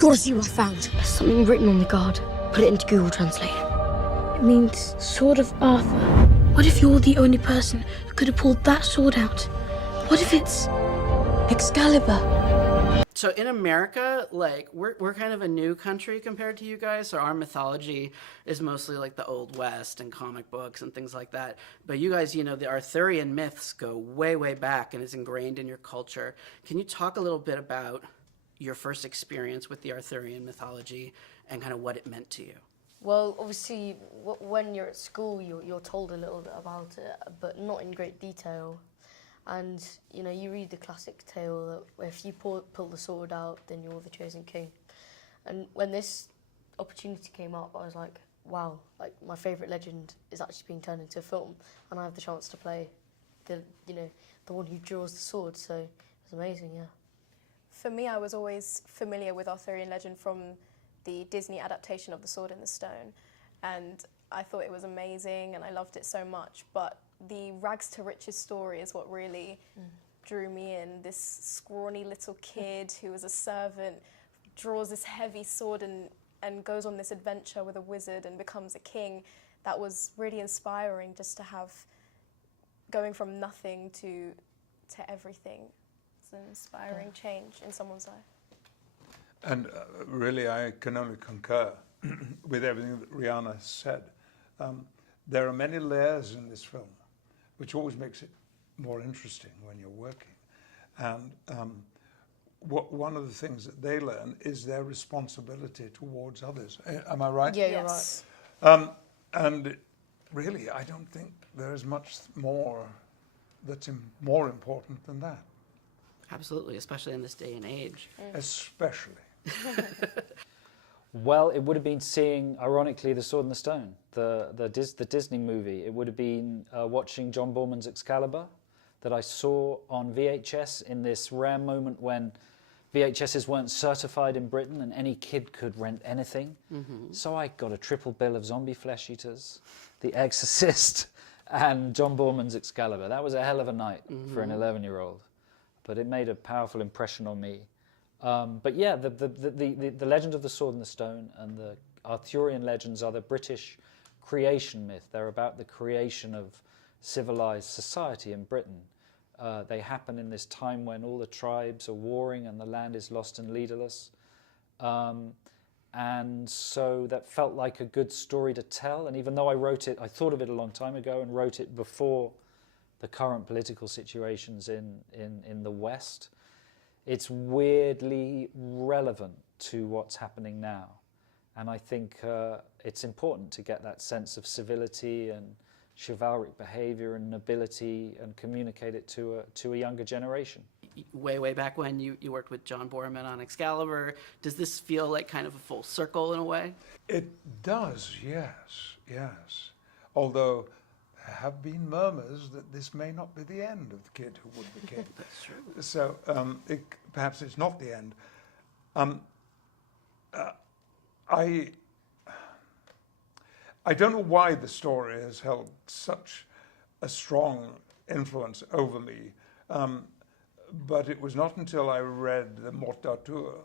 gotta see what I found. There's something written on the guard. Put it into Google Translate. It means Sword of Arthur. What if you're the only person who could have pulled that sword out? What if it's Excalibur? So in America, like, we're kind of a new country compared to you guys. So our mythology is mostly like the Old West and comic books and things like that. But you guys, you know, the Arthurian myths go way, way back and is ingrained in your culture. Can you talk a little bit about your first experience with the Arthurian mythology and kind of what it meant to you? Well, obviously, when you're at school, you're told a little bit about it, but not in great detail. And, you know, you read the classic tale that if you pull the sword out, then you're the chosen king. And when this opportunity came up, I was like, wow, like, my favourite legend is actually being turned into a film, and I have the chance to play the one who draws the sword, so it was amazing, yeah. For me, I was always familiar with Arthurian legend from the Disney adaptation of The Sword in the Stone, and I thought it was amazing and I loved it so much, but the rags to riches story is what really drew me in. This scrawny little kid who was a servant draws this heavy sword and goes on this adventure with a wizard and becomes a king. That was really inspiring, just to have going from nothing to everything. It's an inspiring change in someone's life. And really, I can only concur with everything that Rhianna said. There are many layers in this film, which always makes it more interesting when you're working. And one of the things that they learn is their responsibility towards others. Am I right? Yeah, you're Yes. right. And really, I don't think there is much more that's more important than that. Absolutely, especially in this day and age. Especially. Well, it would have been seeing, ironically, The Sword and the Stone, the Disney movie. It would have been watching John Boorman's Excalibur that I saw on VHS in this rare moment when VHSs weren't certified in Britain and any kid could rent anything. So I got a triple bill of zombie flesh eaters, The Exorcist, and John Boorman's Excalibur. That was a hell of a night for an 11-year-old, but it made a powerful impression on me. But yeah, the legend of the Sword and the Stone and the Arthurian legends are the British creation myth. They're about the creation of civilized society in Britain. They happen in this time when all the tribes are warring and the land is lost and leaderless. And so that felt like a good story to tell. And even though I wrote it, I thought of it a long time ago and wrote it before the current political situations in the West, it's weirdly relevant to what's happening now. And I think it's important to get that sense of civility and chivalric behavior and nobility and communicate it to a younger generation. Way back when you worked with John Boorman on Excalibur, does this feel like kind of a full circle in a way? It does, yes. Although there have been murmurs that this may not be the end of the kid who would be king. That's true. So perhaps it's not the end. I don't know why the story has held such a strong influence over me, but it was not until I read the Morte d'Arthur,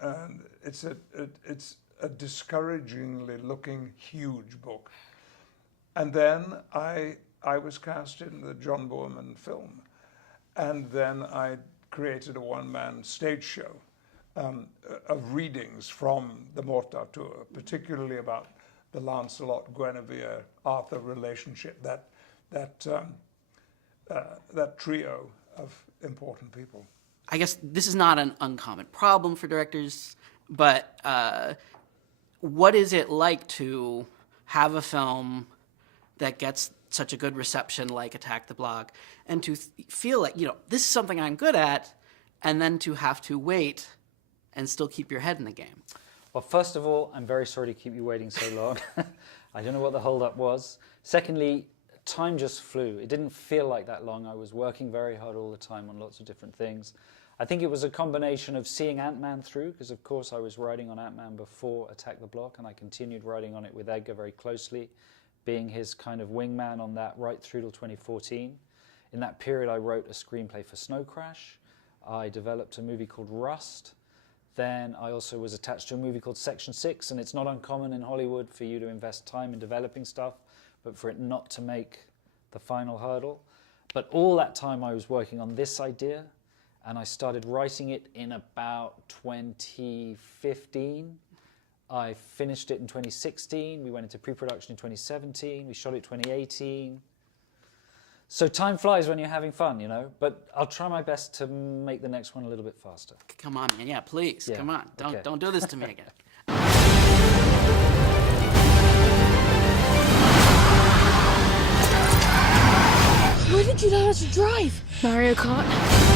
and it's a discouragingly looking huge book. And then I was cast in the John Boorman film, and then I created a one-man stage show of readings from the Morte d'Arthur, particularly about the Lancelot, Guinevere, Arthur relationship, that trio of important people. I guess this is not an uncommon problem for directors, but what is it like to have a film that gets such a good reception like Attack the Block, and to feel like, this is something I'm good at, and then to have to wait and still keep your head in the game? Well, first of all, I'm very sorry to keep you waiting so long. I don't know what the hold-up was. Secondly, time just flew. It didn't feel like that long. I was working very hard all the time on lots of different things. I think it was a combination of seeing Ant-Man through, because of course I was writing on Ant-Man before Attack the Block, and I continued writing on it with Edgar very closely, being his kind of wingman on that right through till 2014. In that period, I wrote a screenplay for Snow Crash. I developed a movie called Rust Then I also was attached to a movie called Section 6, and it's not uncommon in Hollywood for you to invest time in developing stuff, but for it not to make the final hurdle. But all that time I was working on this idea, and I started writing it in about 2015. I finished it in 2016. We went into pre-production in 2017. We shot it 2018. So time flies when you're having fun, you know, but I'll try my best to make the next one a little bit faster. Come on, man. Yeah, please. Yeah, Come on. Don't do this to me again. Where did you learn how to drive? Mario Kart.